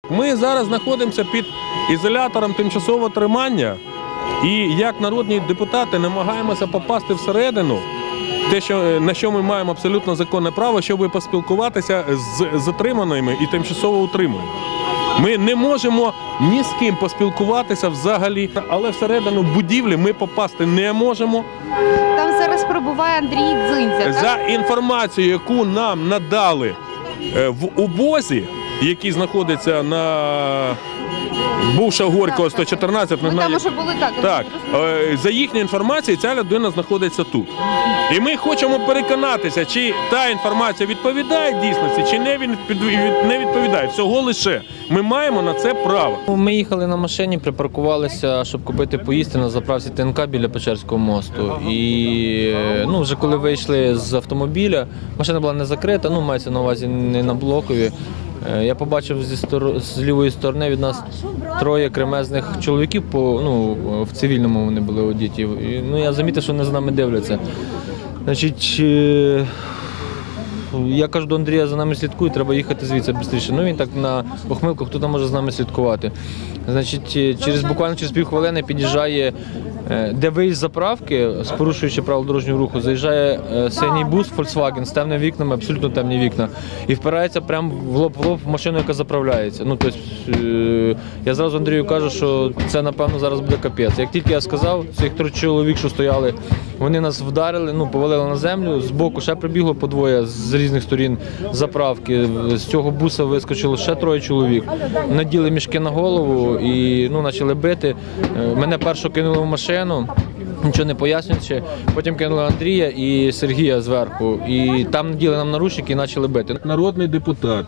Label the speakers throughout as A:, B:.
A: Ми зараз знаходимося під ізолятором тимчасового тримання і як народні депутати намагаємося попасти всередину, на що ми маємо абсолютно законне право, щоб поспілкуватися з затриманими і тимчасово утриманими. Ми не можемо ні з ким поспілкуватися взагалі, але всередину будівлі ми попасти не можемо.
B: Там зараз перебуває Андрій Дзиндзя, так?
A: За інформацією, яку нам надали в УБОЗі, який знаходиться на бувшого Горького 114,
B: Ми там уже були, так.
A: Так, за їхньою інформацією, ця людина знаходиться тут. І ми хочемо переконатися, чи та інформація відповідає дійсності, чи не відповідає. Всього лише ми маємо на це право.
C: Ми їхали на машині, припаркувалися, щоб купити поїсти на заправці ТНК біля Печерського мосту. І вже коли вийшли з автомобіля, машина була не закрита, мається на увазі не на блокові. Я побачив з лівої сторони від нас троє кремезних чоловіків, в цивільному вони були одіті. Я замітив, що вони за нами дивляться. Значить, я кажу до Андрія, за нами слідкують, треба їхати звідси швидше. Він так на похмилку, хто там може з нами слідкувати. Значить, буквально через півхвилини під'їжджає, де виїзд з заправки, порушуючи правила дорожнього руху, заїжджає синій бус Volkswagen з темними вікнами, абсолютно темні вікна, і впирається прямо в лоб в машину, яка заправляється. Я зразу Андрію кажу, що це, напевно, зараз буде капець. Як тільки я сказав, цих 3 чоловік, що стояли, вони нас вдарили, повалили на землю, збоку ще прибігло по двоє з різних сторін заправки. З цього буса вискочило ще 3 чоловік, наділи мішки на голову і почали бити. Мене першого кинули в машину, нічого не пояснюючи, потім кинули Андрія і Сергія зверху. І там наділи нам наручники і почали бити.
A: Народний депутат,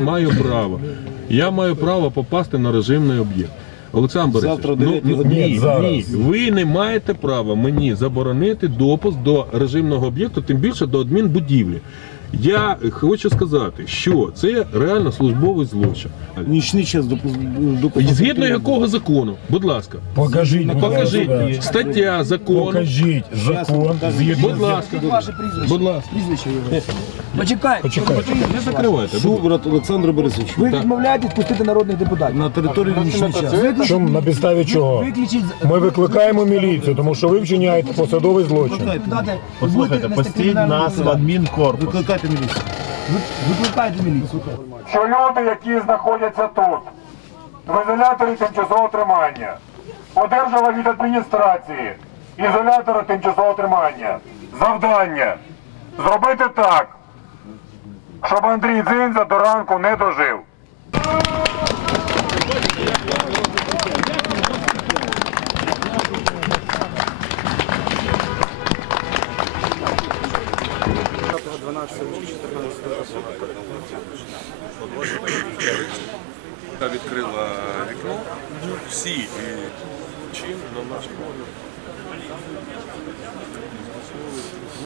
A: я маю право попасти на режимний об'єкт. Олександр Борисович, ні, ви не маєте права мені заборонити допуск до режимного об'єкту, тим більше до адмінбудівлі. Я хочу сказати, що це реально службовий злочин.
D: Нічний час
A: Згідно якого закону? Будь ласка.
E: Покажіть
A: стаття закону.
E: Покажіть закон.
A: Будь ласка. Будь ласка.
D: Почекайте.
A: Не закривайте.
D: Шубрат Олександр Борисович,
F: Ви відмовляєтесь пустити народних депутатів
D: на територію нічний час.
E: Чому, на підставі чого? Ми викликаємо міліцію, тому що ви вчиняєте посадовий злочин.
F: Послухайте, постійно нас в адмінкорпус.
D: Викликайте міліцію.
F: Викликайте міліцію.
G: Що люди, які знаходяться тут, в ізоляторі тимчасового тримання, одержали від адміністрації ізолятора тимчасового тримання завдання зробити так, щоб Андрій Дзиндзя до ранку не дожив.
A: Відкрила вікно, всі чин на наш погляд.